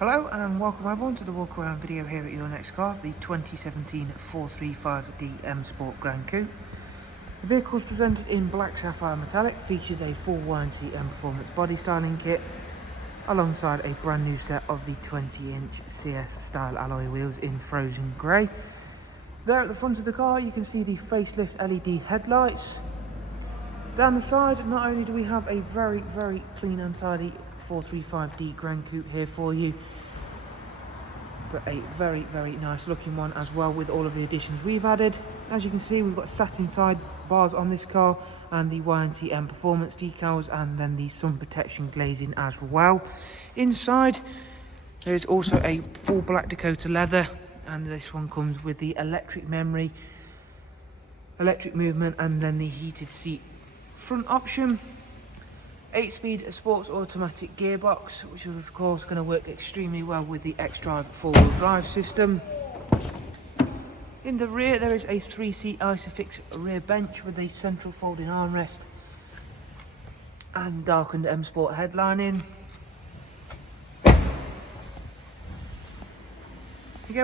Hello and welcome everyone to the walk around video here at your next car, the 2017 435D M Sport Gran Coupe. The vehicle is presented in black sapphire metallic, features a full YNC Mperformance body styling kit alongside a brand new set of the 20-inch CS style alloy wheels in frozen grey. There at the front of the car you can see the facelift LED headlights. Down the side, not only do we have a very clean and tidy 435D Gran Coupe here for you, but a very nice looking one as well, with all of the additions we've added. As you can see, we've got satin side bars on this car and the YNC Mperformance decals, and then the sun protection glazing as well. Inside there is also a full black Dakota leather, and this one comes with the electric memory, electric movement, and then the heated seat front option. 8-speed sports automatic gearbox, which is of course going to work extremely well with the xDrive 4-wheel drive system. In the rear there is a 3-seat Isofix rear bench with a central folding armrest and darkened M Sport headlining. Again,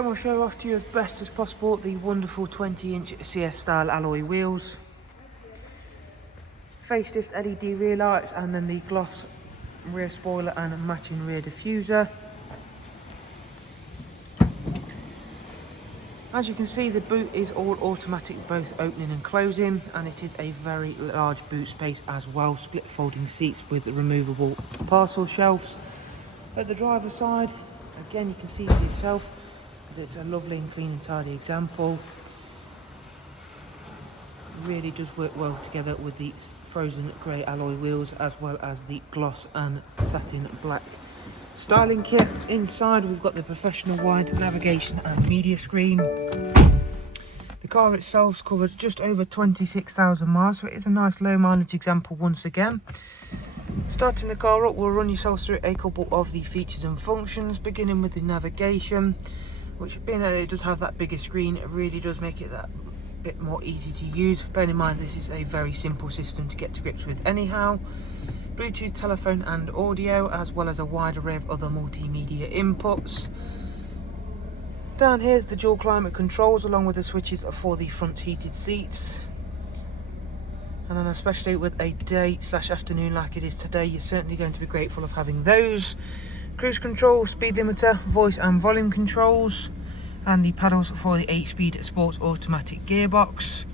we'll show off to you as best as possible the wonderful 20-inch CS style alloy wheels, facelift LED rear lights, and then the gloss rear spoiler and matching rear diffuser. As you can see, the boot is all automatic, both opening and closing, and it is a very large boot space as well. Split folding seats with removable parcel shelves. At the driver's side, again you can see for yourself that it's a lovely and clean and tidy example. Really does work well together with the frozen grey alloy wheels, as well as the gloss and satin black styling kit. Inside we've got the professional wide navigation and media screen. The car itself's covered just over 26,000 miles, so it is a nice low mileage example once again. Starting the car up, we'll run yourselves through a couple of the features and functions, beginning with the navigation, which, being that it does have that bigger screen, it really does make it that bit more easy to use. Bearing in mind this is a very simple system to get to grips with anyhow. Bluetooth, telephone and audio, as well as a wide array of other multimedia inputs. Down here is the dual climate controls, along with the switches for the front heated seats. And then, especially with a day/afternoon like it is today, you're certainly going to be grateful of having those. Cruise control, speed limiter, voice and volume controls, and the paddles for the 8-speed sports automatic gearbox.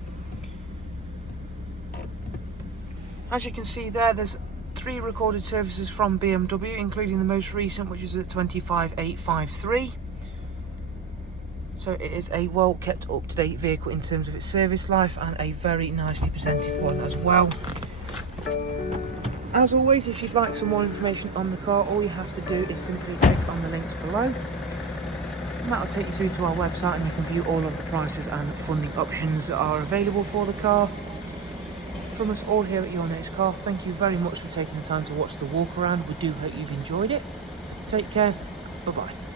As you can see there's 3 recorded services from BMW, including the most recent, which is at 25853. So it is a well kept up to date vehicle in terms of its service life, and a very nicely presented one as well. As always, if you'd like some more information on the car, all you have to do is simply click on the links below, and that will take you through to our website, and you can view all of the prices and funding options that are available for the car. From us all here at Your Next Car, thank you very much for taking the time to watch the walk around. We do hope you've enjoyed it. Take care. Bye bye.